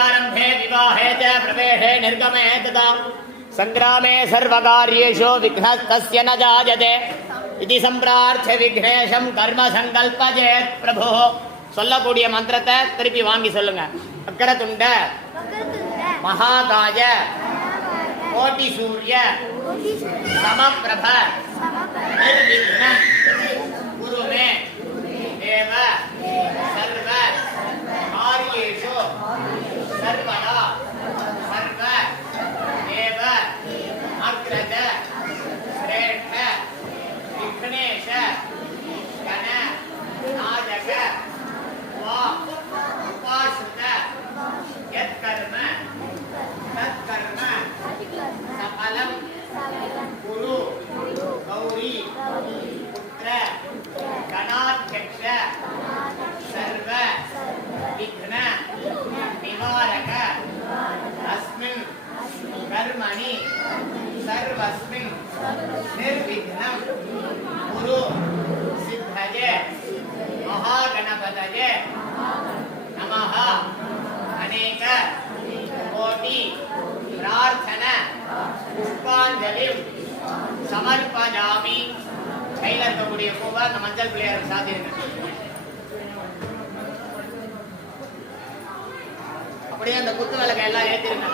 आरंभे विवाहे च प्रवेशे निर्गमे तथा संग्रामे सर्वकार्येषु विघ्नस्तस्य न जायते इति सम्प्रार्थ्य विघ्नेशं कर्म संकल्पयेत् प्रभुः. சொல்லக்கூடிய மந்திரத்தை திருப்பி வாங்கி சொல்லுங்க. அக்கரதுண்ட மகாகாய கோட்டி சூரிய சமப்பிரப நிர்விக்னம் குருமே தேவ சர்வ காரியேஷு சர்வதா சர்வ தேவ அக்ரஜ ஸ்ரேஷ்ட விக்னேஷ கண நாயக வா உபாஸ்ருத யத்கர்ம தத்கர்ம சபலம் குரு கௌரி புத்திர கணாத்யக்ஷ சர்வ விக்ன நிவாரக அஸ்மின் கர்மணி சர்வஸ்மின் நிர்விக்னம் குரு சித்தயே மகாகணபதயே நமஹ. அநேக கோட்டி பிரார்த்தன புஷ்பாஞ்சலி சமர்ப்பயாமி. கையில் இருக்கக்கூடிய பூவை அந்த மஞ்சள் பிள்ளையாருக்கு சாத்திருங்க. அப்படியே அந்த குத்து விளக்கை எல்லாம் ஏற்றிருங்க.